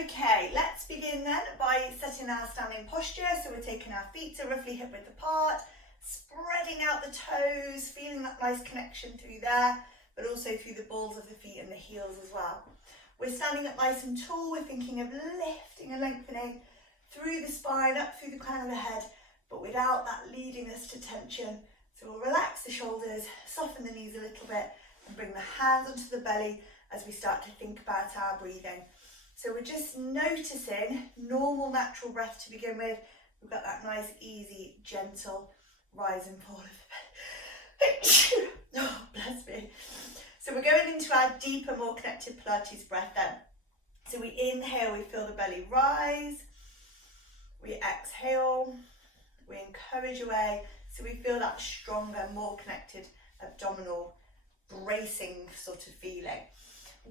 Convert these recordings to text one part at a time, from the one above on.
Okay, let's begin then by setting our standing posture. So we're taking our feet to roughly hip width apart, spreading out the toes, feeling that nice connection through there, but also through the balls of the feet and the heels as well. We're standing up nice and tall. We're thinking of lifting and lengthening through the spine, up through the crown of the head, but without that leading us to tension. So we'll relax the shoulders, soften the knees a little bit, and bring the hands onto the belly as we start to think about our breathing. So we're just noticing normal, natural breath to begin with. We've got that nice, easy, gentle rise and fall of the belly. Oh, bless me. So we're going into our deeper, more connected Pilates breath then. So we inhale, we feel the belly rise. We exhale, we encourage away. So we feel that stronger, more connected abdominal bracing sort of feeling.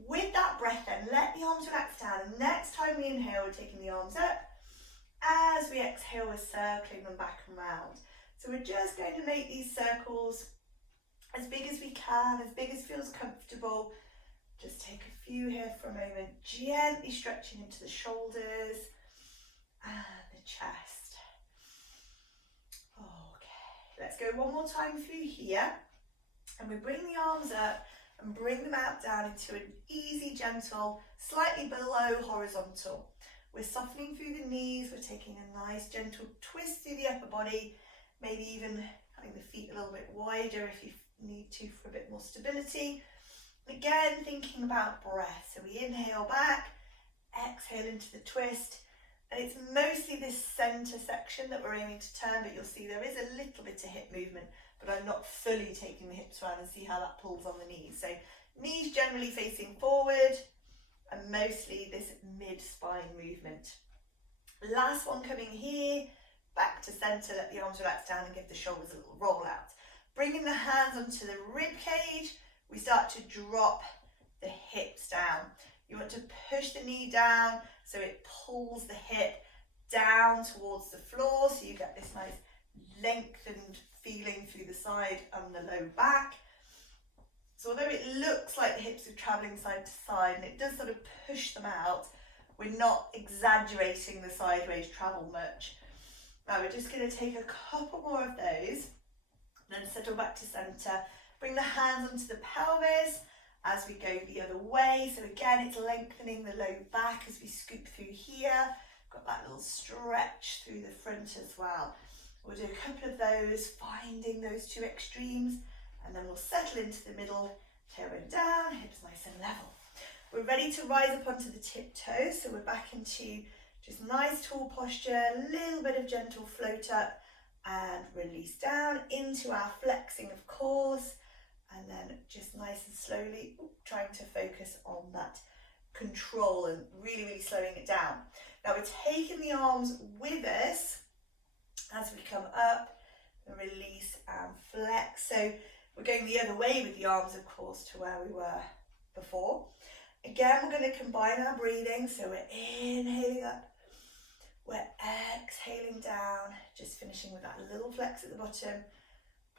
With that breath then, let the arms relax down, and next time we inhale, we're taking the arms up. As we exhale, we're circling them back and round. So we're just going to make these circles as big as we can, as big as feels comfortable. Just take a few here for a moment, gently stretching into the shoulders and the chest. Okay, let's go one more time through here, and we bring the arms up and bring them out down into an easy, gentle, slightly below horizontal. We're softening through the knees, we're taking a nice gentle twist through the upper body, maybe even having the feet a little bit wider if you need to for a bit more stability. Again, thinking about breath. So we inhale back, exhale into the twist, and it's mostly this centre section that we're aiming to turn, but you'll see there is a little bit of hip movement, but I'm not fully taking the hips around, and see how that pulls on the knees. So knees generally facing forward, and mostly this mid-spine movement. Last one coming here, back to centre, let the arms relax down and give the shoulders a little roll out. Bringing the hands onto the rib cage, we start to drop the hips down. You want to push the knee down so it pulls the hip down towards the floor, so you get this nice lengthened feeling through the side and the low back. So although it looks like the hips are travelling side to side and it does sort of push them out, we're not exaggerating the sideways travel much. Now we're just going to take a couple more of those, then settle back to centre. Bring the hands onto the pelvis as we go the other way. So again, it's lengthening the low back as we scoop through here. Got that little stretch through the front as well. We'll do a couple of those, finding those two extremes, and then we'll settle into the middle, tailbone down, hips nice and level. We're ready to rise up onto the tiptoes, so we're back into just nice tall posture, a little bit of gentle float up and release down into our flexing, of course, and then just nice and slowly trying to focus on that control and really slowing it down. Now we're taking the arms with us as we come up, and release and flex. So we're going the other way with the arms, of course, to where we were before. Again, we're going to combine our breathing. So we're inhaling up, we're exhaling down, just finishing with that little flex at the bottom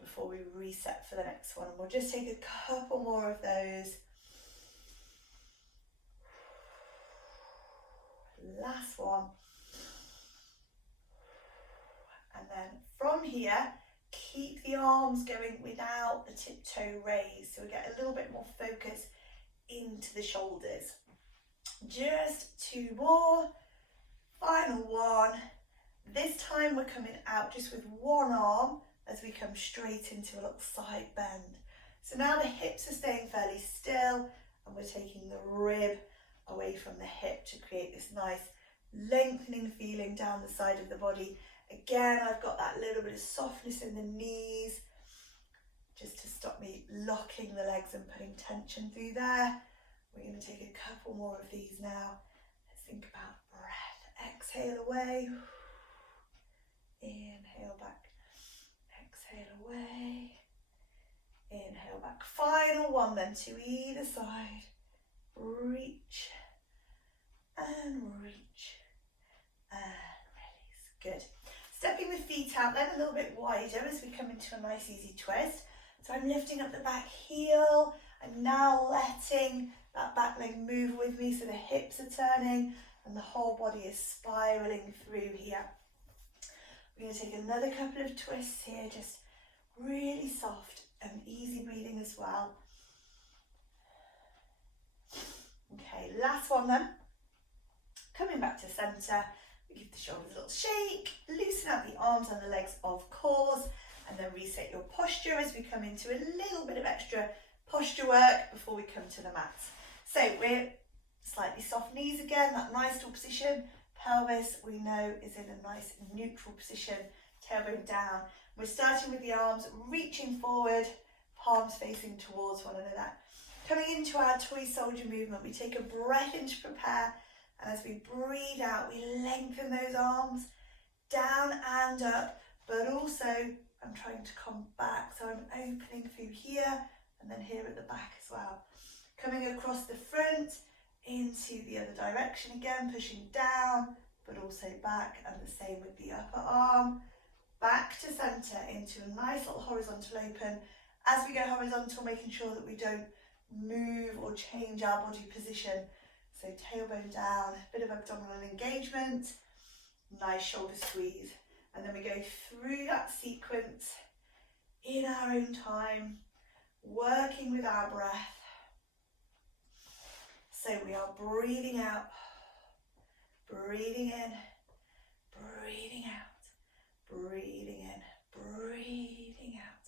before we reset for the next one. We'll just take a couple more of those. Last one. And then from here, keep the arms going without the tiptoe raise. So we get a little bit more focus into the shoulders. Just two more. Final one. This time we're coming out just with one arm as we come straight into a little side bend. So now the hips are staying fairly still, and we're taking the rib away from the hip to create this nice lengthening feeling down the side of the body. Again, I've got that little bit of softness in the knees, just to stop me locking the legs and putting tension through there. We're going to take a couple more of these now. Let's think about breath. Exhale away. Inhale back. Exhale away. Inhale back. Final one then to either side. Reach and reach and release. Good. Stepping the feet out then a little bit wider as we come into a nice easy twist. So I'm lifting up the back heel. I'm now letting that back leg move with me, so the hips are turning and the whole body is spiraling through here. We're going to take another couple of twists here, just really soft and easy breathing as well. Okay, last one then. Coming back to centre, we give the shoulders a little shake, loosen out the arms and the legs of course, and then reset your posture as we come into a little bit of extra posture work before we come to the mat. So we're slightly soft knees again, that nice tall position. Pelvis we know is in a nice neutral position, tailbone down. We're starting with the arms reaching forward, palms facing towards one another. Coming into our toy soldier movement, we take a breath in to prepare, and as we breathe out, we lengthen those arms down and up, but also I'm trying to come back, so I'm opening through here and then here at the back as well. Coming across the front into the other direction again, pushing down, but also back, and the same with the upper arm. Back to centre into a nice little horizontal open. As we go horizontal, making sure that we don't move or change our body position. So tailbone down, bit of abdominal engagement, nice shoulder squeeze. And then we go through that sequence in our own time, working with our breath. So we are breathing out, breathing in, breathing out, breathing in, breathing out.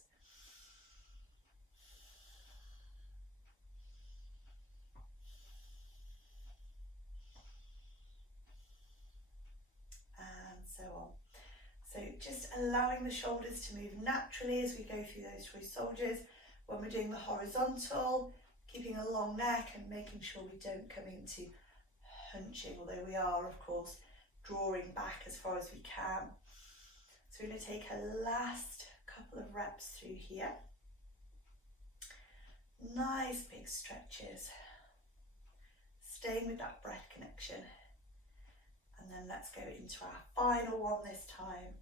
And so on. So just allowing the shoulders to move naturally as we go through those toy soldiers. When we're doing the horizontal, keeping a long neck and making sure we don't come into hunching, although we are, of course, drawing back as far as we can. So we're going to take a last couple of reps through here. Nice big stretches. Staying with that breath connection. And then let's go into our final one this time.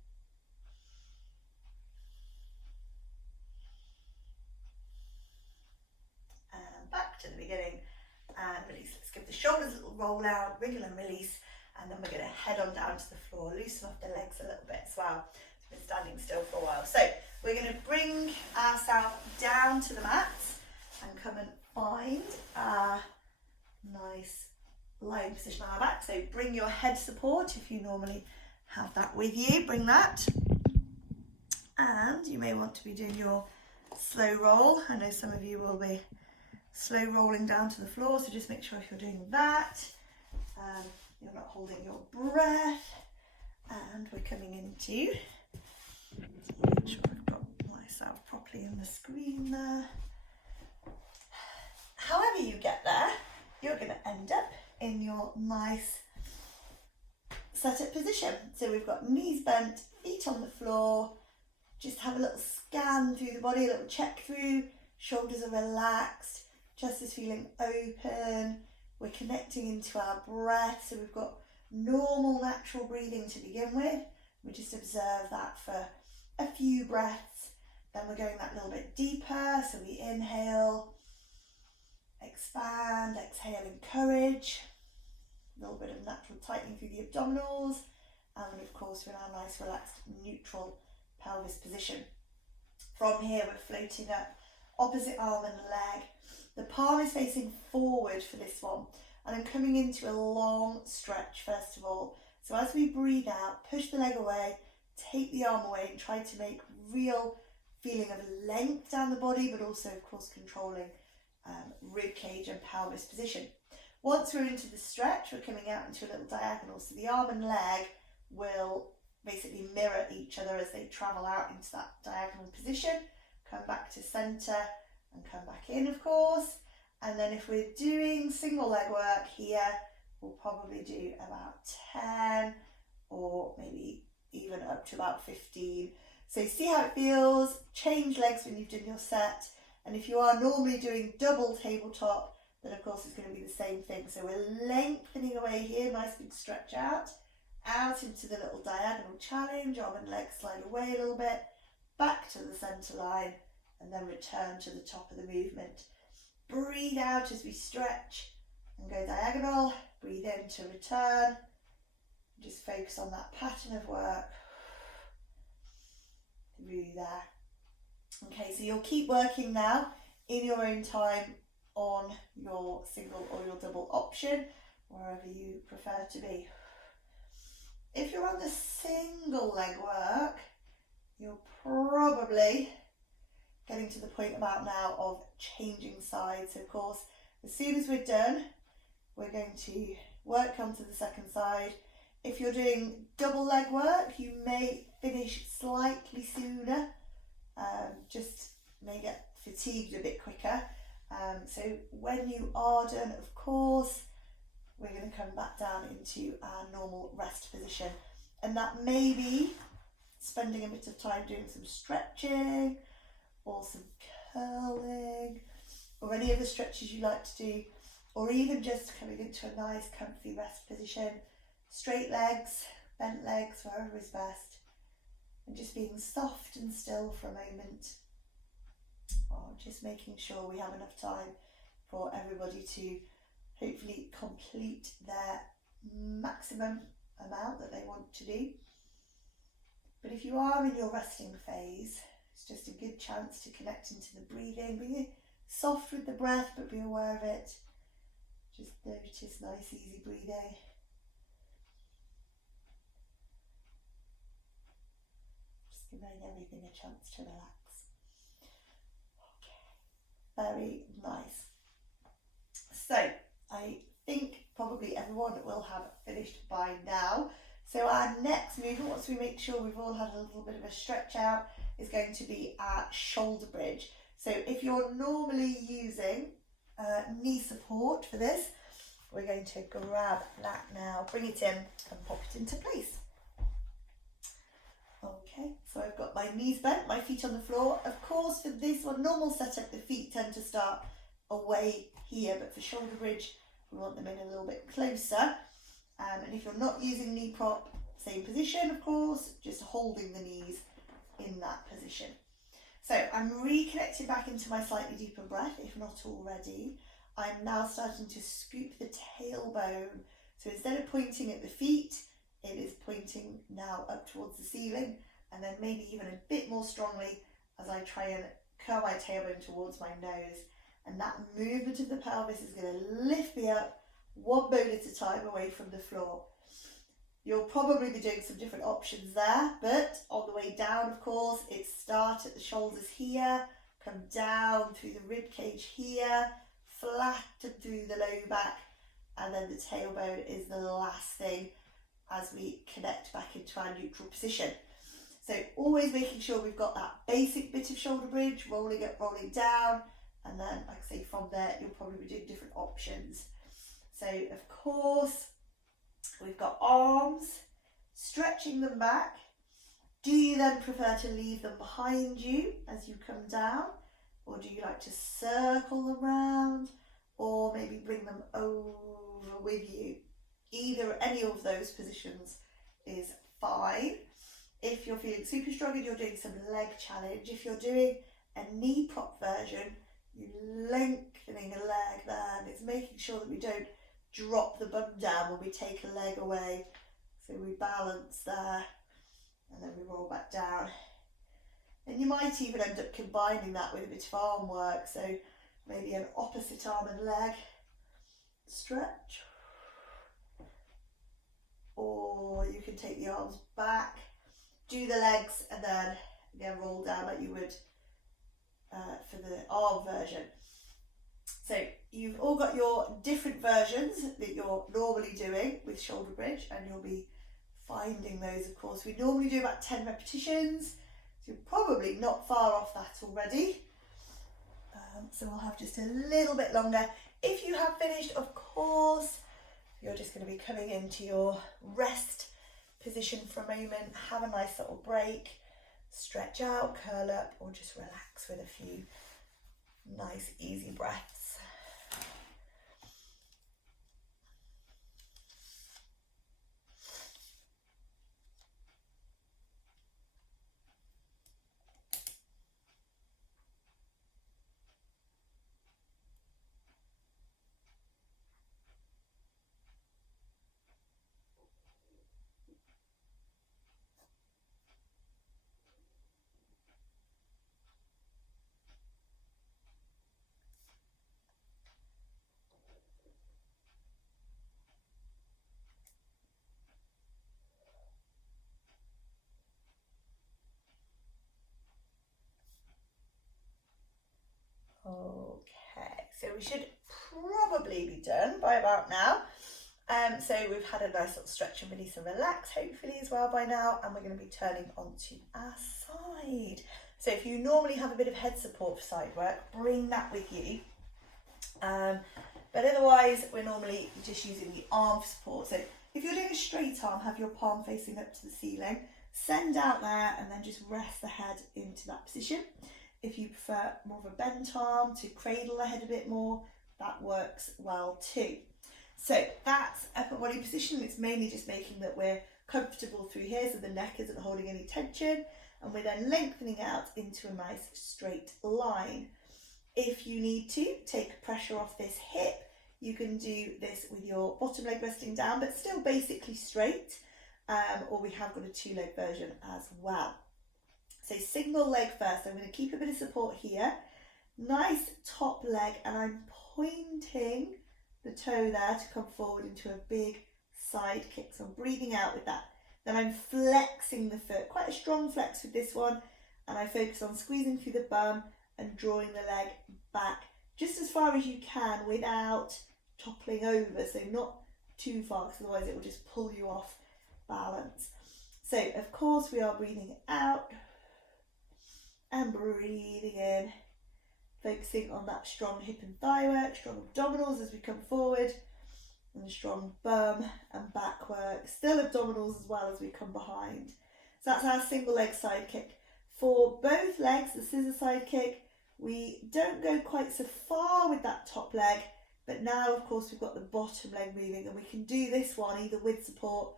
And back to the beginning and release. Let's give the shoulders a little roll out, wriggle and release, and then we're going to head on down to the floor, loosen off the legs a little bit as well. We've been standing still for a while. So we're going to bring ourselves down to the mat and come and find our nice lying position on our back. So bring your head support if you normally have that with you, bring that. And you may want to be doing your slow roll. I know some of you will be slow rolling down to the floor, so just make sure if you're doing that, you're not holding your breath. And we're coming into, make sure I've got myself properly in the screen there. However you get there, you're going to end up in your nice set-up position. So we've got knees bent, feet on the floor. Just have a little scan through the body, a little check through. Shoulders are relaxed, chest is feeling open. We're connecting into our breath, so we've got normal natural breathing to begin with. We just observe that for a few breaths. Then we're going that little bit deeper, so we inhale, expand, exhale, encourage. A little bit of natural tightening through the abdominals, and of course we're in our nice relaxed neutral pelvis position. From here we're floating up, opposite arm and leg. The palm is facing forward for this one, and I'm coming into a long stretch first of all. So as we breathe out, push the leg away, take the arm away, and try to make real feeling of length down the body, but also of course controlling rib cage and pelvis position. Once we're into the stretch, we're coming out into a little diagonal, so the arm and leg will basically mirror each other as they travel out into that diagonal position. Come back to centre and come back in, of course. And then if we're doing single leg work here, we'll probably do about 10 or maybe even up to about 15. So see how it feels, change legs when you've done your set. And if you are normally doing double tabletop, then of course it's going to be the same thing. So we're lengthening away here, nice big stretch out into the little diagonal challenge, arm and leg slide away a little bit, back to the centre line, and then return to the top of the movement. Breathe out as we stretch and go diagonal, breathe in, going to return. Just focus on that pattern of work through there. Okay, so you'll keep working now in your own time on your single or your double option, wherever you prefer to be. If you're on the single leg work, you're probably getting to the point about now of changing sides. Of course, as soon as we're done, we're going to work onto the second side. If you're doing double leg work, you may finish slightly sooner, just may get fatigued a bit quicker. So when you are done, of course, we're going to come back down into our normal rest position. And that may be spending a bit of time doing some stretching or some curling or any other stretches you like to do, or even just coming into a nice comfy rest position, straight legs, bent legs, wherever is best, and just being soft and still for a moment. Just making sure we have enough time for everybody to hopefully complete their maximum amount that they want to do. But if you are in your resting phase, it's just a good chance to connect into the breathing. Be soft with the breath, but be aware of it. Just notice nice, easy breathing. Just giving everything a chance to relax. Very nice. So I think probably everyone will have finished by now. So our next movement, once we make sure we've all had a little bit of a stretch out, is going to be our shoulder bridge. So if you're normally using knee support for this, we're going to grab that now, bring it in and pop it into place. Okay, so I've got my knees bent, my feet on the floor. Of course, for this one, normal setup, the feet tend to start away here, but for shoulder bridge, we want them in a little bit closer. And if you're not using knee prop, same position, of course, just holding the knees in that position. So I'm reconnected back into my slightly deeper breath, if not already. I'm now starting to scoop the tailbone. So instead of pointing at the feet, it is pointing now up towards the ceiling, and then maybe even a bit more strongly as I try and curl my tailbone towards my nose. And that movement of the pelvis is going to lift me up one bone at a time away from the floor. You'll probably be doing some different options there, but on the way down, of course, it starts at the shoulders here, come down through the rib cage here, flatten through the low back, and then the tailbone is the last thing as we connect back into our neutral position. So always making sure we've got that basic bit of shoulder bridge, rolling up, rolling down, and then, like I say, from there, you'll probably be doing different options. So, of course, we've got arms, stretching them back. Do you then prefer to leave them behind you as you come down? Or do you like to circle them round? Or maybe bring them over with you? Any of those positions is fine. If you're feeling super strong and you're doing some leg challenge, if you're doing a knee prop version, you're lengthening a leg there, and it's making sure that we don't drop the bum down when we take a leg away. So we balance there, and then we roll back down. And you might even end up combining that with a bit of arm work, so maybe an opposite arm and leg stretch. Or you can take the arms back, do the legs, and then again roll down like you would for the arm version. So you've all got your different versions that you're normally doing with shoulder bridge, and you'll be finding those, of course. We normally do about 10 repetitions, so you're probably not far off that already. So we'll have just a little bit longer. If you have finished, of course, you're just going to be coming into your rest position for a moment, have a nice little break, stretch out, curl up, or just relax with a few nice easy breaths. we should probably be done by about now. So we've had a nice little stretch and release and relax hopefully as well by now, and we're going to be turning onto our side. So if you normally have a bit of head support for side work, bring that with you. But otherwise we're normally just using the arm for support. So if you're doing a straight arm, have your palm facing up to the ceiling, send out there and then just rest the head into that position. If you prefer more of a bent arm to cradle the head a bit more, that works well too. So that's upper body position. It's mainly just making that we're comfortable through here so the neck isn't holding any tension, and we're then lengthening out into a nice straight line. If you need to take pressure off this hip, you can do this with your bottom leg resting down but still basically straight, or we have got a 2-leg version as well. So single leg first. I'm going to keep a bit of support here, nice top leg, and I'm pointing the toe there to come forward into a big side kick. So I'm breathing out with that. Then I'm flexing the foot, quite a strong flex with this one, and I focus on squeezing through the bum and drawing the leg back just as far as you can without toppling over, so not too far because otherwise it will just pull you off balance. So of course we are breathing out and breathing in, focusing on that strong hip and thigh work, strong abdominals as we come forward, and strong bum and back work, still abdominals as well as we come behind. So that's our single leg side kick. For both legs, the scissor side kick, we don't go quite so far with that top leg, but now of course we've got the bottom leg moving, and we can do this one either with support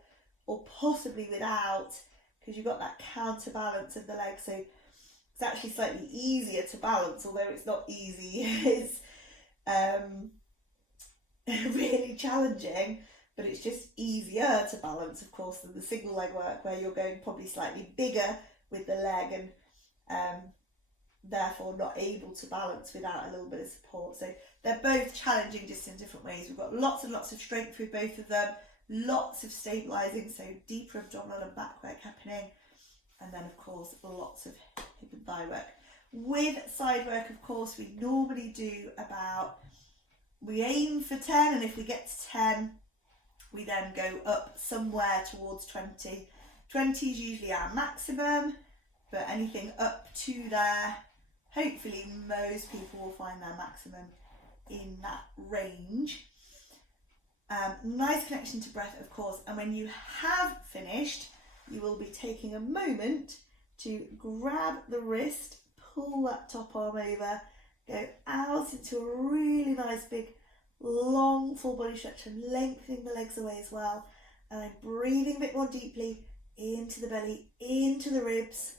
or possibly without, because you've got that counterbalance of the leg. So it's actually slightly easier to balance, although it's not easy. It's really challenging, but it's just easier to balance, of course, than the single leg work where you're going probably slightly bigger with the leg and therefore not able to balance without a little bit of support. So they're both challenging just in different ways. We've got lots and lots of strength with both of them, lots of stabilising, so deeper abdominal and back work happening, and then of course lots of hip and thigh work. With side work, of course, we normally do we aim for 10, and if we get to 10 we then go up somewhere towards 20. 20 is usually our maximum, but anything up to there, hopefully most people will find their maximum in that range. Nice connection to breath, of course, and when you have finished, you will be taking a moment to grab the wrist, pull that top arm over, go out into a really nice big long full body stretch and lengthening the legs away as well. And I'm breathing a bit more deeply into the belly, into the ribs,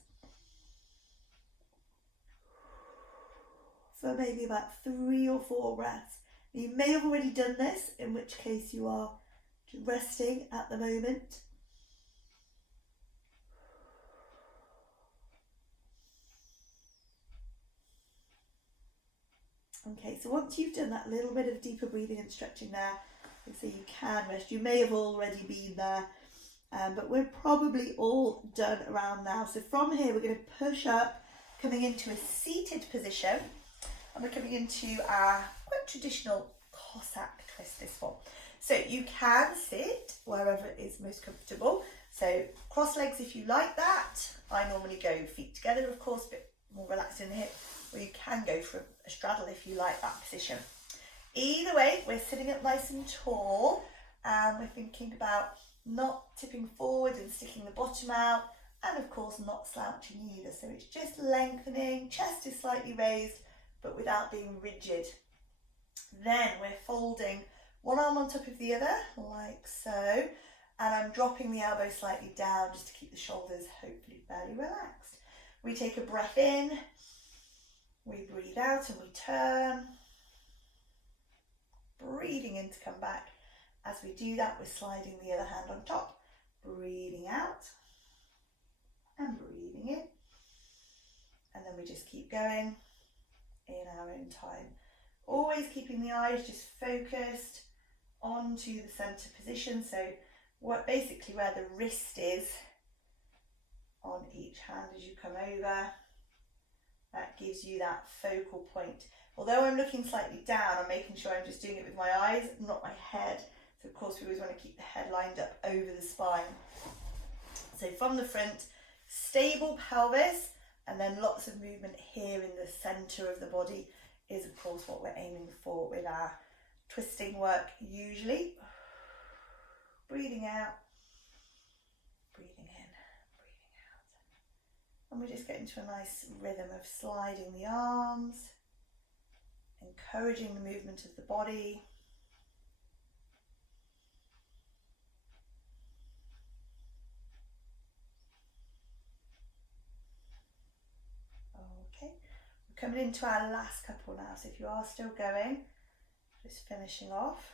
for maybe about 3 or 4 breaths. You may have already done this, in which case you are resting at the moment. Okay, so once you've done that little bit of deeper breathing and stretching there, so you can rest. You may have already been there, but we're probably all done around now. So from here, we're going to push up, coming into a seated position, and we're coming into our quite traditional Cossack twist, this one. So you can sit wherever it is most comfortable. So cross legs if you like that. I normally go feet together, of course, a bit more relaxed in the hip, or you can go for a straddle if you like that position. Either way, we're sitting up nice and tall, and we're thinking about not tipping forward and sticking the bottom out, and of course not slouching either. So it's just lengthening, chest is slightly raised, but without being rigid. Then we're folding one arm on top of the other, like so, and I'm dropping the elbow slightly down just to keep the shoulders hopefully fairly relaxed. We take a breath in, we breathe out and we turn, breathing in to come back. As we do that, we're sliding the other hand on top, breathing out and breathing in, and then we just keep going in our own time. Always keeping the eyes just focused onto the center position, so basically where the wrist is on each hand as you come over, that gives you that focal point. Although I'm looking slightly down, I'm making sure I'm just doing it with my eyes, not my head. So of course we always want to keep the head lined up over the spine. So from the front, stable pelvis, and then lots of movement here in the centre of the body is of course what we're aiming for with our twisting work usually. Breathing out, breathing in, breathing out. And we just get into a nice rhythm of sliding the arms, encouraging the movement of the body. Okay, we're coming into our last couple now, so if you are still going, just finishing off.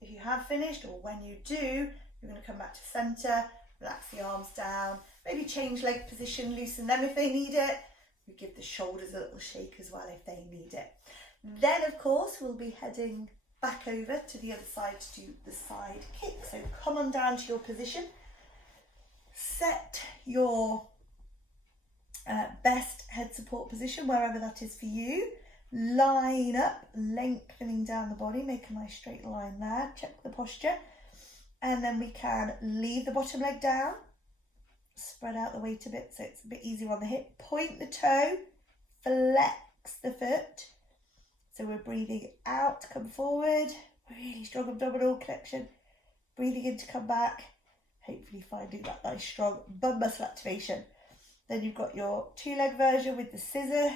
If you have finished, or when you do, you're going to come back to centre, relax the arms down, maybe change leg position, loosen them if they need it. We give the shoulders a little shake as well if they need it. Then of course we'll be heading back over to the other side to do the side kick. So come on down to your position, set your best head support position wherever that is for you. Line up, lengthening down the body, make a nice straight line there, check the posture, and then we can leave the bottom leg down, spread out the weight a bit so it's a bit easier on the hip, point the toe, flex the foot, so we're breathing out to come forward, really strong abdominal connection, breathing in to come back, hopefully finding that nice strong bum muscle activation. Then you've got your two-leg version with the scissor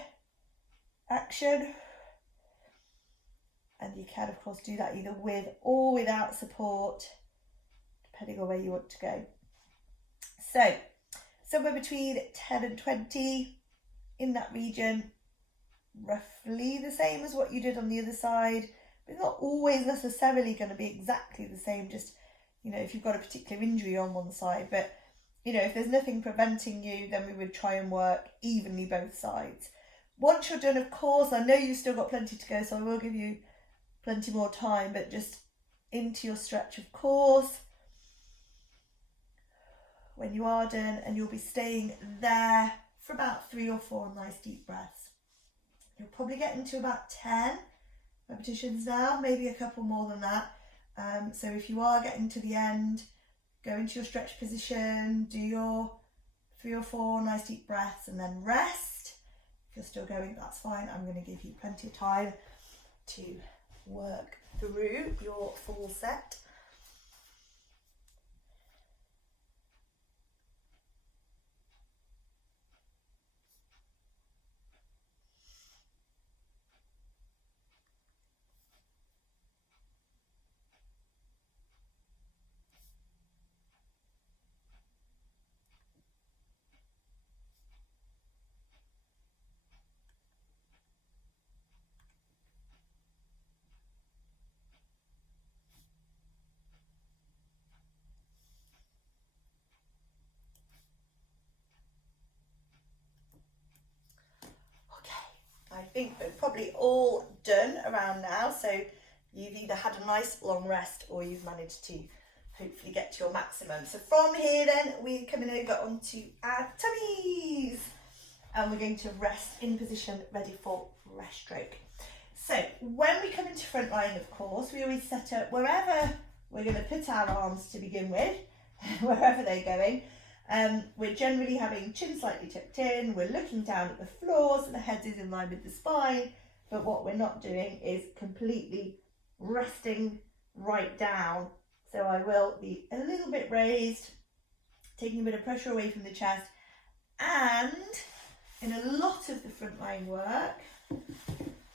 action, and you can of course do that either with or without support depending on where you want to go. So somewhere between 10 and 20 in that region, roughly the same as what you did on the other side, but it's not always necessarily going to be exactly the same, just if you've got a particular injury on one side. But if there's nothing preventing you, then we would try and work evenly both sides. Once you're done, of course, I know you've still got plenty to go, so I will give you plenty more time, but just into your stretch, of course, when you are done, and you'll be staying there for about 3 or 4 nice deep breaths. You'll probably get into about 10 repetitions now, maybe a couple more than that. So if you are getting to the end, go into your stretch position, do your 3 or 4 nice deep breaths, and then rest. If you're still going, that's fine. I'm going to give you plenty of time to work through your full set. I think we're probably all done around now, so you've either had a nice long rest or you've managed to hopefully get to your maximum. So from here then, we're coming over onto our tummies, and we're going to rest in position, ready for breaststroke. So when we come into front line, of course, we always set up wherever we're going to put our arms to begin with, wherever they're going. We're generally having chin slightly tucked in, we're looking down at the floor so the head is in line with the spine, but what we're not doing is completely resting right down. So I will be a little bit raised, taking a bit of pressure away from the chest, and in a lot of the frontline work,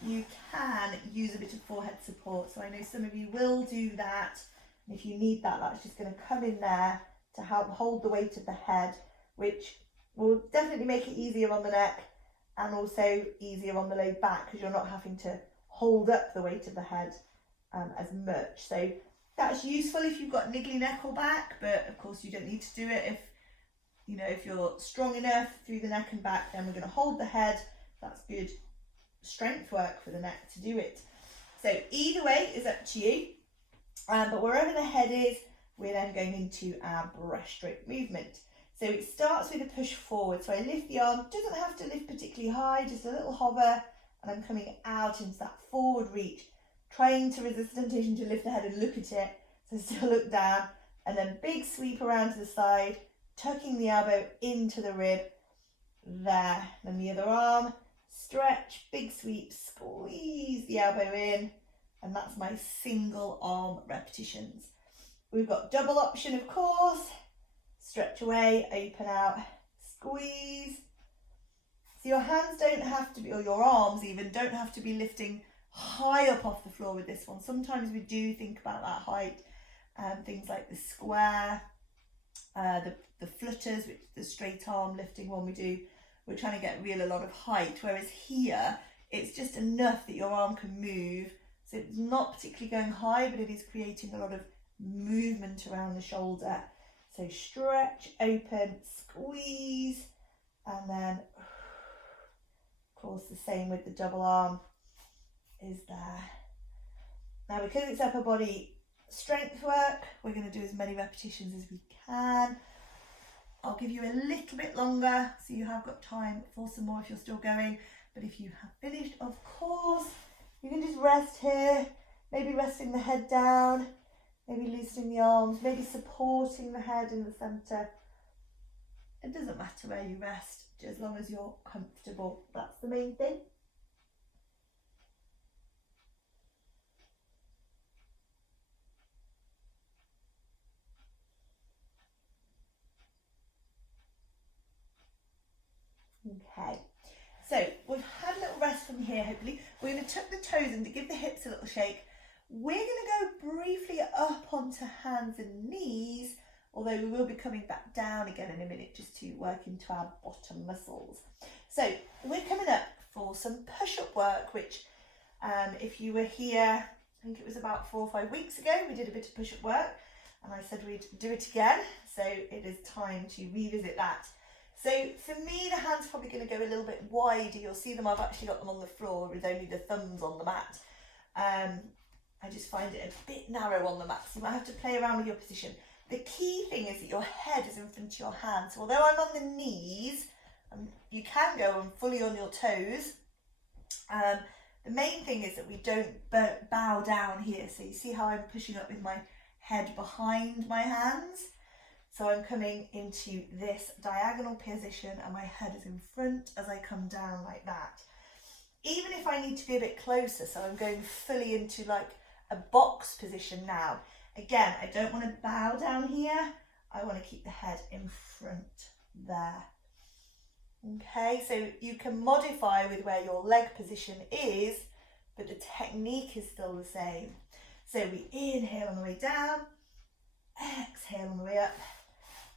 you can use a bit of forehead support. So I know some of you will do that, and if you need that, that's just going to come in there to help hold the weight of the head, which will definitely make it easier on the neck and also easier on the low back, because you're not having to hold up the weight of the head as much. So that's useful if you've got niggly neck or back, but of course you don't need to do it if you're strong enough through the neck and back. Then we're going to hold the head. That's good strength work for the neck to do it. So either way is up to you, but wherever the head is, we're then going into our breaststroke movement. So it starts with a push forward. So I lift the arm, doesn't have to lift particularly high, just a little hover, and I'm coming out into that forward reach, trying to resist the temptation to lift the head and look at it. So still look down, and then big sweep around to the side, tucking the elbow into the rib. There. Then the other arm, stretch, big sweep, squeeze the elbow in, and that's my single arm repetitions. We've got double option, of course. Stretch away, open out, squeeze. So your hands don't have to be, or your arms even, don't have to be lifting high up off the floor with this one. Sometimes we do think about that height, things like the square, the flutters, which the straight arm lifting one we do. We're trying to get a lot of height, whereas here it's just enough that your arm can move. So it's not particularly going high, but it is creating a lot of movement around the shoulder. So stretch, open, squeeze, and then, of course, the same with the double arm is there. Now, because it's upper body strength work, we're going to do as many repetitions as we can. I'll give you a little bit longer, so you have got time for some more if you're still going. But if you have finished, of course, you can just rest here, maybe resting the head down, maybe loosening the arms, maybe supporting the head in the centre. It doesn't matter where you rest, as long as you're comfortable. That's the main thing. Okay, so we've had a little rest from here, hopefully. We're going to tuck the toes in to give the hips a little shake. We're going to go briefly up onto hands and knees, although we will be coming back down again in a minute just to work into our bottom muscles. So we're coming up for some push-up work, which if you were here, I think it was about 4 or 5 weeks ago, we did a bit of push-up work and I said we'd do it again. So it is time to revisit that. So for me, the hand's probably going to go a little bit wider. You'll see them, I've actually got them on the floor with only the thumbs on the mat. I just find it a bit narrow on the mat, so you might have to play around with your position. The key thing is that your head is in front of your hands. So although I'm on the knees, you can go fully on your toes. The main thing is that we don't bow down here. So you see how I'm pushing up with my head behind my hands? So I'm coming into this diagonal position and my head is in front as I come down like that. Even if I need to be a bit closer, so I'm going fully into like a box position now. Again, I don't want to bow down here. I want to keep the head in front there. Okay, so you can modify with where your leg position is, but the technique is still the same. So we inhale on the way down, exhale on the way up.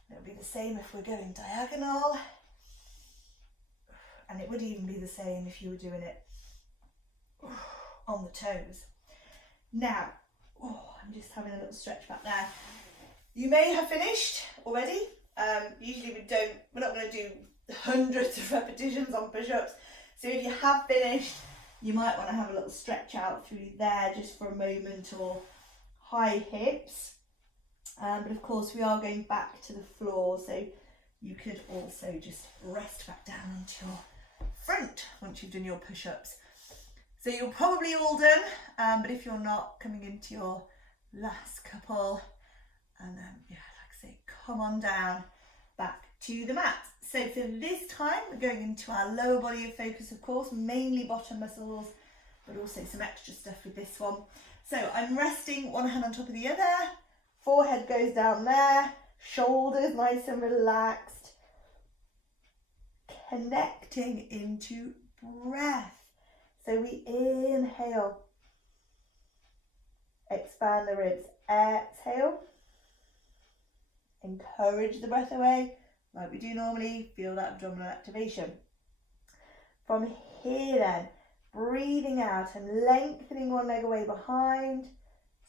It'll be the same if we're going diagonal, and it would even be the same if you were doing it on the toes. Now, I'm just having a little stretch back there. You may have finished already. Usually we're not going to do hundreds of repetitions on push-ups. So if you have finished, you might want to have a little stretch out through there just for a moment, or high hips. But of course we are going back to the floor, so you could also just rest back down onto your front once you've done your push-ups. So you're probably all done, but if you're not, coming into your last couple, and then like I say, come on down back to the mat. So for this time, we're going into our lower body of focus, of course, mainly bottom muscles, but also some extra stuff with this one. So I'm resting one hand on top of the other. Forehead goes down there, shoulders nice and relaxed, connecting into breath. So we inhale, expand the ribs, exhale, encourage the breath away, like we do normally, feel that abdominal activation. From here then, breathing out and lengthening one leg away behind,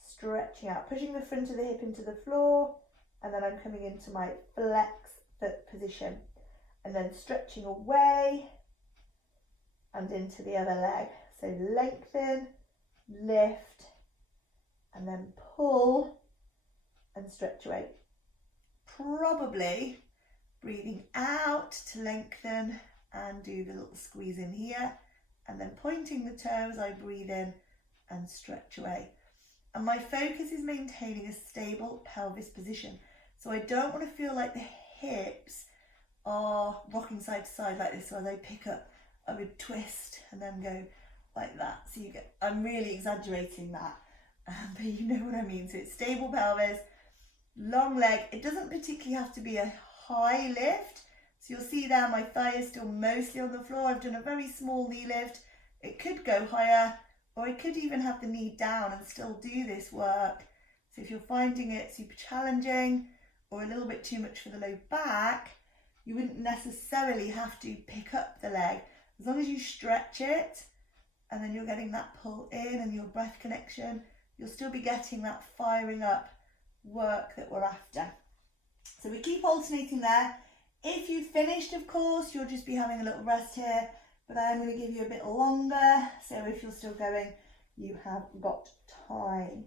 stretching out, pushing the front of the hip into the floor, and then I'm coming into my flex foot position, and then stretching away and into the other leg. So lengthen, lift, and then pull and stretch away. Probably breathing out to lengthen and do the little squeeze in here, and then pointing the toe as I breathe in and stretch away. And my focus is maintaining a stable pelvis position. So I don't want to feel like the hips are rocking side to side like this. So as I pick up, I would twist and then go like that. So you get, I'm really exaggerating that, but you know what I mean. So it's stable pelvis, long leg. It doesn't particularly have to be a high lift. So you'll see there my thigh is still mostly on the floor. I've done a very small knee lift. It could go higher, or I could even have the knee down and still do this work. So if you're finding it super challenging or a little bit too much for the low back, you wouldn't necessarily have to pick up the leg. As long as you stretch it and then you're getting that pull in and your breath connection, you'll still be getting that firing up work that we're after. So we keep alternating there. If you've finished, of course, you'll just be having a little rest here, but I am going to give you a bit longer. So if you're still going, you have got time.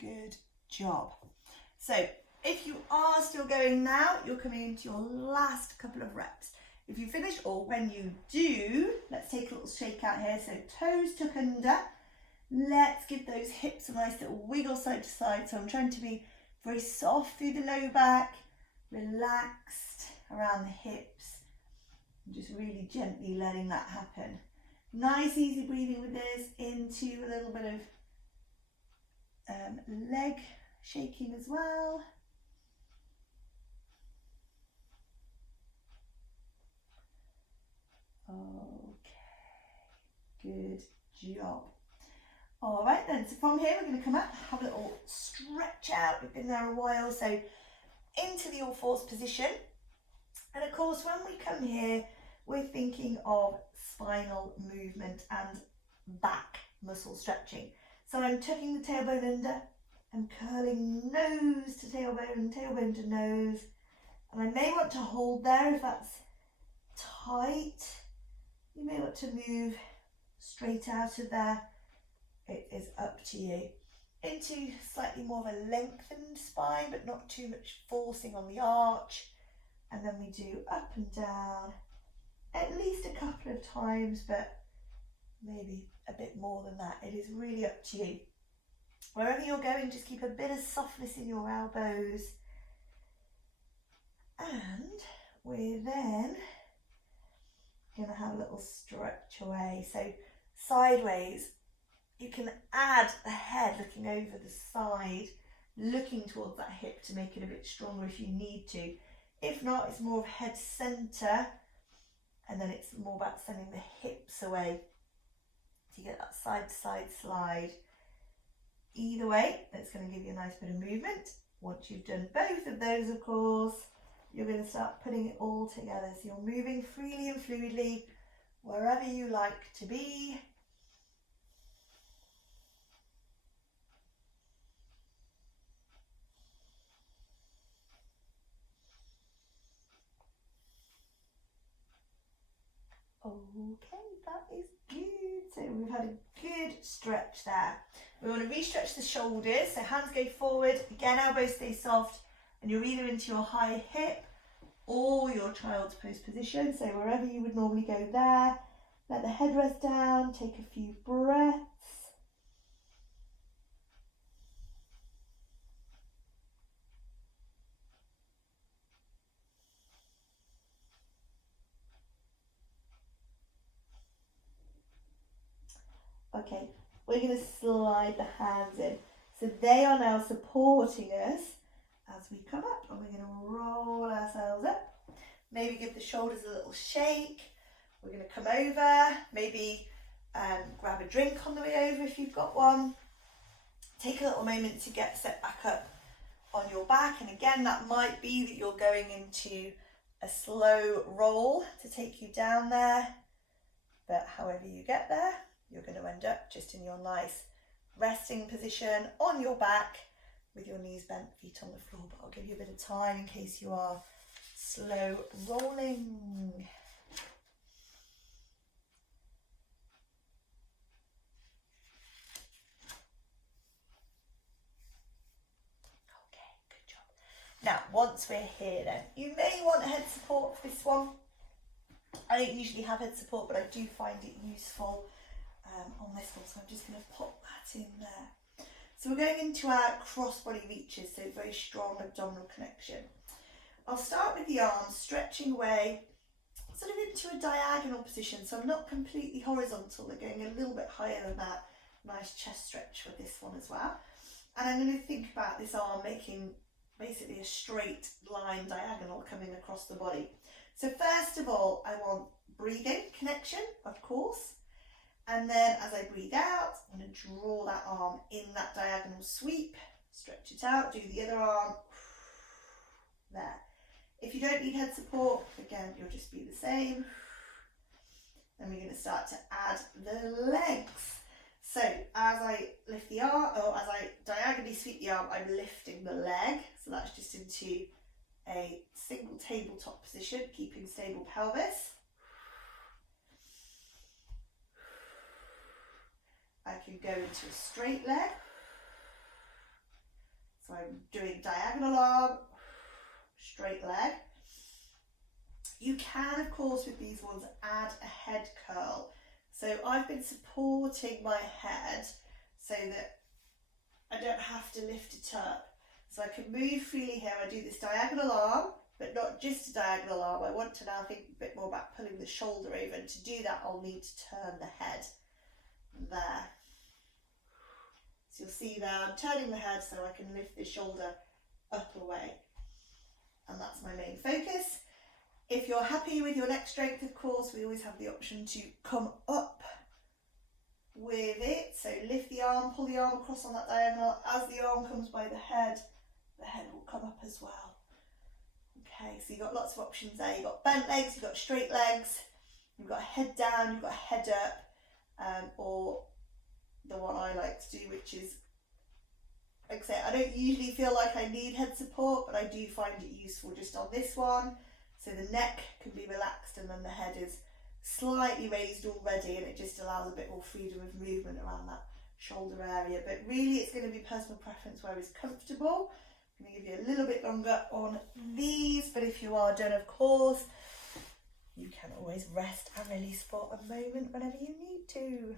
Good job. So if you are still going now, you're coming into your last couple of reps. If you finish, or when you do, let's take a little shake out here. So toes tuck under. Let's give those hips a nice little wiggle side to side. So I'm trying to be very soft through the low back, relaxed around the hips, and just really gently letting that happen. Nice easy breathing with this into a little bit of leg shaking as well. Okay, good job. All right then, so from here we're going to come up, have a little stretch out. We've been there a while, so into the all fours position. And of course, when we come here, we're thinking of spinal movement and back muscle stretching. So I'm tucking the tailbone under, I'm curling nose to tailbone and tailbone to nose. And I may want to hold there if that's tight. You may want to move straight out of there. It is up to you. Into slightly more of a lengthened spine, but not too much forcing on the arch. And then we do up and down at least a couple of times, but maybe a bit more than that. It is really up to you. Wherever you're going, just keep a bit of softness in your elbows. And we're then going to have a little stretch away. So sideways, you can add the head looking over the side, looking towards that hip to make it a bit stronger if you need to. If not, it's more of head center, and then it's more about sending the hips away to get that side to side slide. Either way, it's going to give you a nice bit of movement. Once you've done both of those, of course, you're going to start putting it all together. So you're moving freely and fluidly wherever you like to be. Okay, that is good. So we've had a good stretch there. We want to re-stretch the shoulders. So hands go forward. Again, elbows stay soft. And you're either into your high hip or your child's pose position. So wherever you would normally go there. Let the head rest down. Take a few breaths. Okay, we're going to slide the hands in. So they are now supporting us as we come up, and we're going to roll ourselves up. Maybe give the shoulders a little shake. We're going to come over, maybe grab a drink on the way over if you've got one. Take a little moment to get set back up on your back, and again that might be that you're going into a slow roll to take you down there, but however you get there, you're going to end up just in your nice resting position on your back with your knees bent, feet on the floor. But I'll give you a bit of time in case you are slow rolling. Okay, good job. Now, once we're here then, you may want head support for this one. I don't usually have head support, but I do find it useful on this one, so I'm just going to pop that in there. So we're going into our cross-body reaches, so very strong abdominal connection. I'll start with the arms, stretching away, sort of into a diagonal position, so I'm not completely horizontal, they're going a little bit higher than that. Nice chest stretch with this one as well. And I'm going to think about this arm making basically a straight line diagonal coming across the body. So first of all, I want breathing connection, of course. And then as I breathe out, I'm going to draw that arm in that diagonal sweep, stretch it out, do the other arm, there. If you don't need head support, again, you'll just be the same. Then we're going to start to add the legs. So as I lift the arm, or as I diagonally sweep the arm, I'm lifting the leg. So that's just into a single tabletop position, keeping stable pelvis. I can go into a straight leg. So I'm doing diagonal arm, straight leg. You can, of course, with these ones, add a head curl. So I've been supporting my head so that I don't have to lift it up. So I can move freely here. I do this diagonal arm, but not just a diagonal arm. I want to now think a bit more about pulling the shoulder over, and to do that I'll need to turn the head there. So you'll see there I'm turning the head so I can lift the shoulder up away, and that's my main focus. If you're happy with your neck strength, of course, we always have the option to come up with it. So lift the arm, pull the arm across on that diagonal. As the arm comes by the head will come up as well. Okay, so you've got lots of options there. You've got bent legs, you've got straight legs, you've got head down, you've got head up, or the one I like to do, which is, like I say, I don't usually feel like I need head support, but I do find it useful just on this one. So the neck can be relaxed and then the head is slightly raised already, and it just allows a bit more freedom of movement around that shoulder area. But really it's going to be personal preference where it's comfortable. I'm going to give you a little bit longer on these, but if you are done, of course, you can always rest and release for a moment whenever you need to.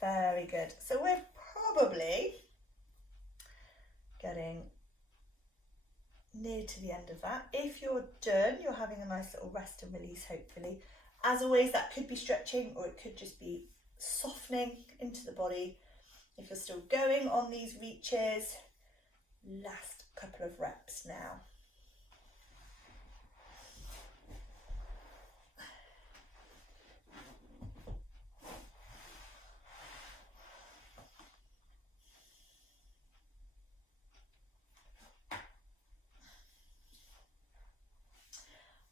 Very good. So we're probably getting near to the end of that. If you're done, you're having a nice little rest and release, hopefully. As always, that could be stretching, or it could just be softening into the body. If you're still going on these reaches, last couple of reps now.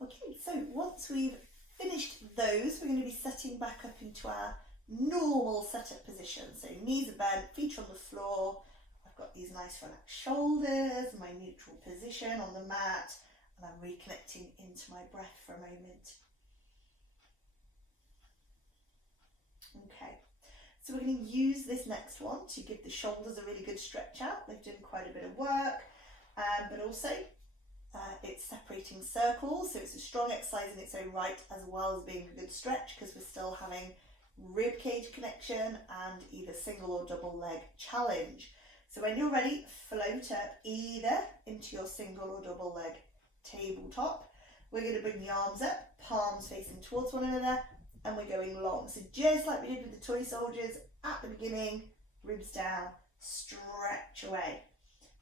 Okay, so once we've finished those, we're going to be setting back up into our normal setup position. So knees are bent, feet on the floor. I've got these nice relaxed shoulders, my neutral position on the mat, and I'm reconnecting into my breath for a moment. Okay, so we're going to use this next one to give the shoulders a really good stretch out. They've done quite a bit of work, but also it's separating circles, so it's a strong exercise in its own right, as well as being a good stretch, because we're still having rib cage connection and either single or double leg challenge. So when you're ready, float up either into your single or double leg tabletop. We're going to bring the arms up, palms facing towards one another, and we're going long. So just like we did with the toy soldiers at the beginning, ribs down, stretch away.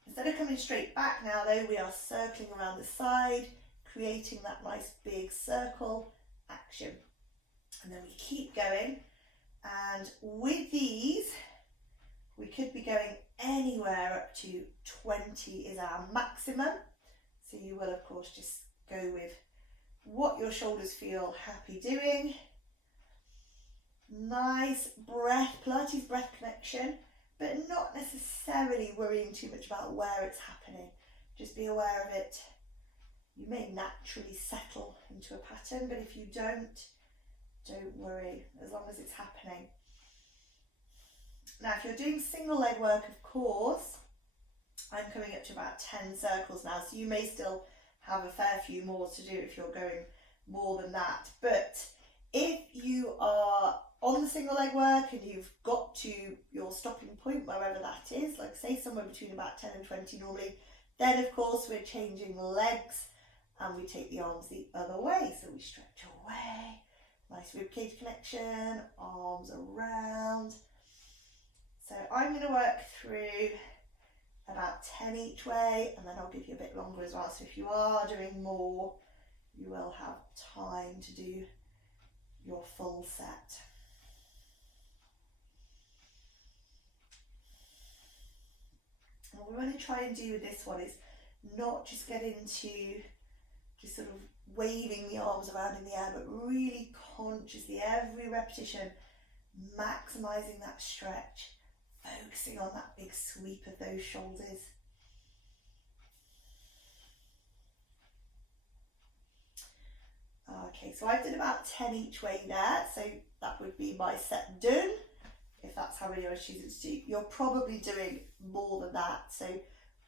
Instead of coming straight back now though, we are circling around the side, creating that nice big circle action. And then we keep going, and with these, we could be going anywhere up to 20 is our maximum. So you will of course just go with what your shoulders feel happy doing. Nice breath, Pilates breath connection, but not necessarily worrying too much about where it's happening. Just be aware of it. You may naturally settle into a pattern, but if you don't worry, as long as it's happening. Now, if you're doing single leg work, of course, I'm coming up to about 10 circles now, so you may still have a fair few more to do if you're going more than that. But if you are on the single leg work and you've got to your stopping point, wherever that is, like say somewhere between about 10 and 20 normally, then of course we're changing legs and we take the arms the other way. So we stretch away, nice ribcage connection, arms around. So I'm going to work through about 10 each way, and then I'll give you a bit longer as well. So if you are doing more, you will have time to do your full set. What we want to try and do with this one is not just get into just sort of waving the arms around in the air, but really consciously, every repetition, maximising that stretch, focusing on that big sweep of those shoulders. Okay, so I've done about 10 each way there, so that would be my set done. If that's how many you're choosing to do, you're probably doing more than that. So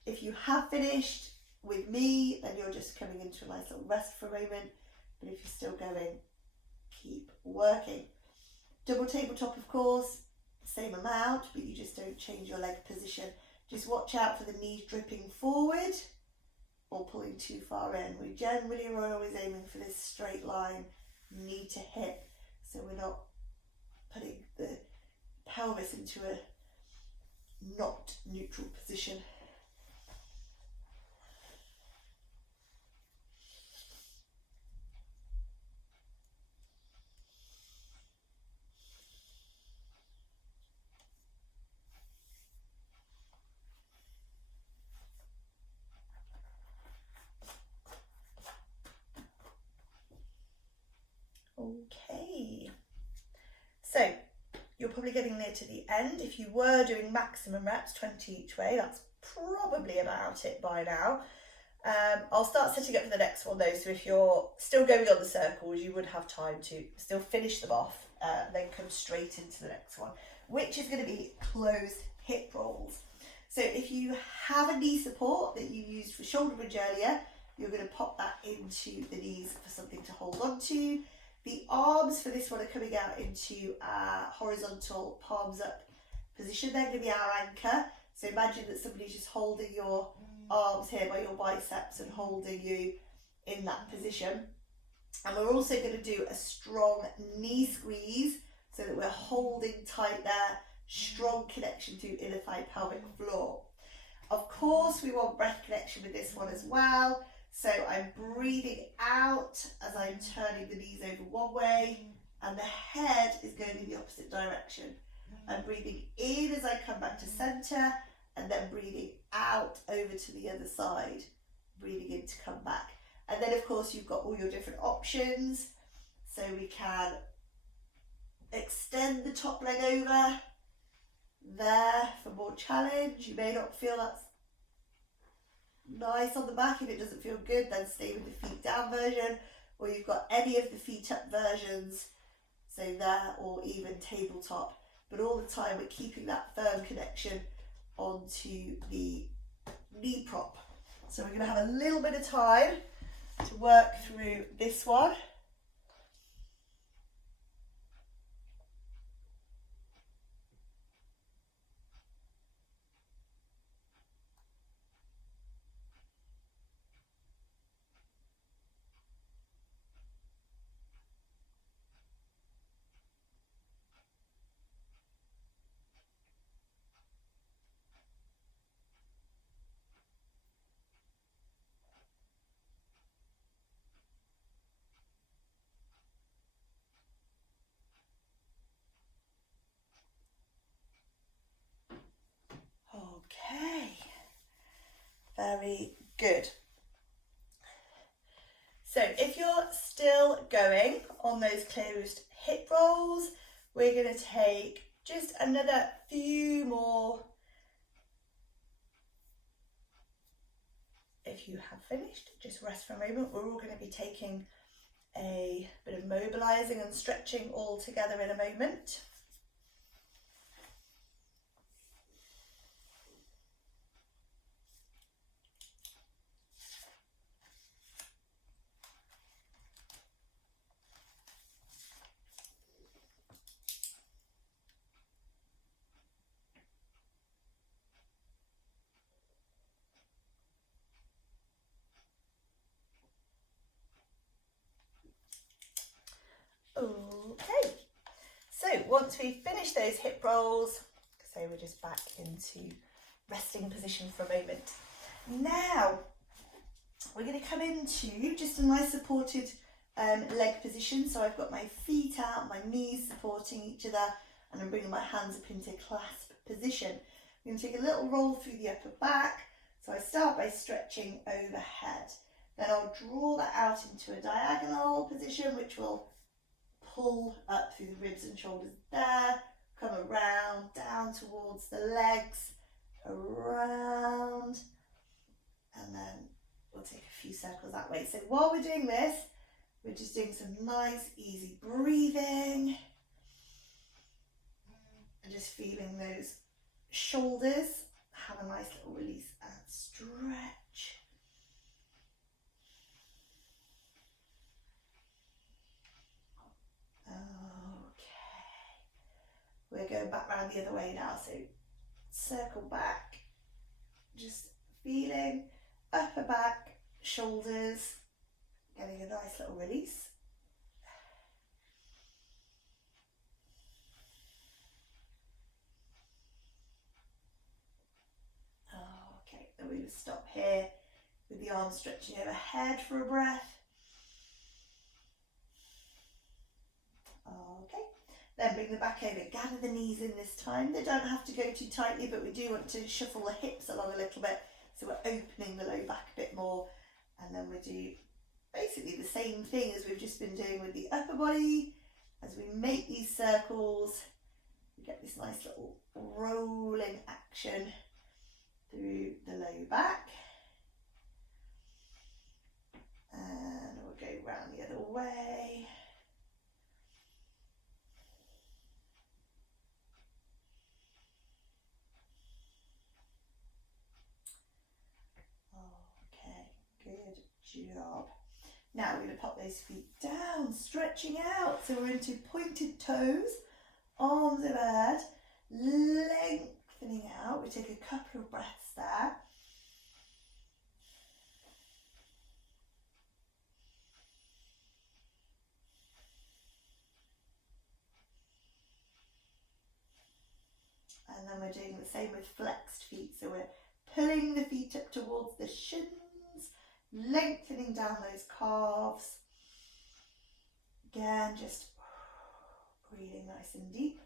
if you have finished with me, then you're just coming into a nice little rest for a moment. But if you're still going, keep working. Double tabletop, of course, same amount, but you just don't change your leg position. Just watch out for the knees dripping forward or pulling too far in. We generally are always aiming for this straight line, knee to hip, so we're not putting the pelvis into a not neutral position. Okay, so you're probably getting near to the end. If you were doing maximum reps, 20 each way, that's probably about it by now. I'll start setting up for the next one though, so if you're still going on the circles, you would have time to still finish them off, then come straight into the next one, which is going to be closed hip rolls. So if you have a knee support that you used for shoulder bridge earlier, you're going to pop that into the knees for something to hold on to. The arms for this one are coming out into our horizontal palms up position. They're going to be our anchor. So imagine that somebody's just holding your arms here by your biceps and holding you in that position. And we're also going to do a strong knee squeeze so that we're holding tight there, strong connection to inner thigh pelvic floor. Of course, we want breath connection with this one as well. So I'm breathing out as I'm turning the knees over one way, and the head is going in the opposite direction. I'm breathing in as I come back to center, and then breathing out over to the other side, breathing in to come back. And then of course you've got all your different options. So we can extend the top leg over there for more challenge. You may not feel that's nice on the back. If it doesn't feel good, then stay with the feet down version, or you've got any of the feet up versions, so there, or even tabletop, but all the time we're keeping that firm connection onto the knee prop. So we're going to have a little bit of time to work through this one. Okay, very good. So if you're still going on those closed hip rolls, we're going to take just another few more. If you have finished, just rest for a moment. We're all going to be taking a bit of mobilising and stretching all together in a moment. Okay, so once we've finished those hip rolls, so we're just back into resting position for a moment. Now we're going to come into just a nice supported leg position. So I've got my feet out, my knees supporting each other, and I'm bringing my hands up into clasp position. I'm going to take a little roll through the upper back. So I start by stretching overhead. Then I'll draw that out into a diagonal position, which will pull up through the ribs and shoulders there, come around, down towards the legs, around, and then we'll take a few circles that way. So while we're doing this, we're just doing some nice, easy breathing, and just feeling those shoulders have a nice little release and stretch. We're going back round the other way now, so circle back, just feeling upper back, shoulders, getting a nice little release. Okay, then we would stop here with the arms stretching overhead for a breath. Okay. Then bring the back over, gather the knees in this time. They don't have to go too tightly, but we do want to shuffle the hips along a little bit, so we're opening the low back a bit more. And then we do basically the same thing as we've just been doing with the upper body. As we make these circles, we get this nice little rolling action through the low back. And we'll go round the other way. Good job. Now we're going to pop those feet down, stretching out. So we're into pointed toes, arms overhead, lengthening out. We take a couple of breaths there. And then we're doing the same with flexed feet. So we're pulling the feet up towards the shins, lengthening down those calves. Again, just breathing nice and deep.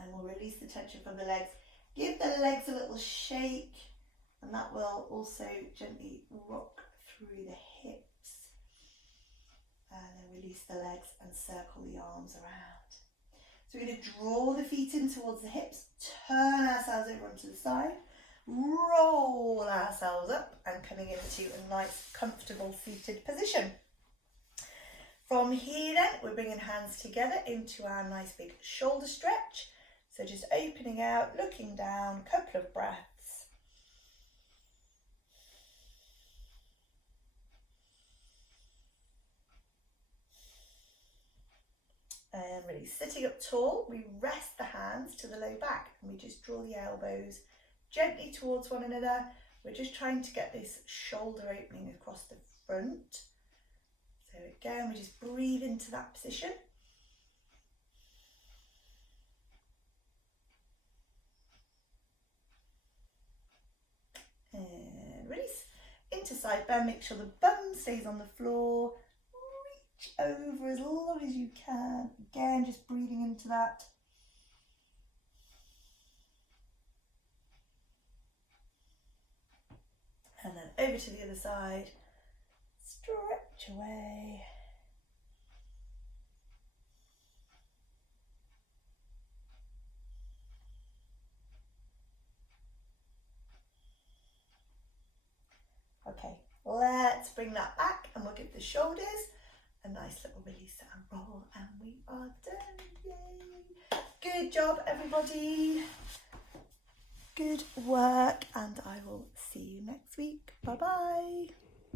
And we'll release the tension from the legs. Give the legs a little shake, and that will also gently rock through the hips. And then release the legs and circle the arms around. So we're going to draw the feet in towards the hips, turn ourselves over onto the side, roll ourselves up and coming into a nice comfortable seated position. From here then, we're bringing hands together into our nice big shoulder stretch. So just opening out, looking down, couple of breaths. And really sitting up tall, we rest the hands to the low back and we just draw the elbows gently towards one another. We're just trying to get this shoulder opening across the front. So again, we just breathe into that position. And release. Into side bend, make sure the bum stays on the floor. Reach over as long as you can. Again, just breathing into that. And then over to the other side. Stretch away. Okay, let's bring that back and we'll give the shoulders a nice little release and roll, and we are done. Yay! Good job, everybody. Good work, and I will see you next week. Bye bye.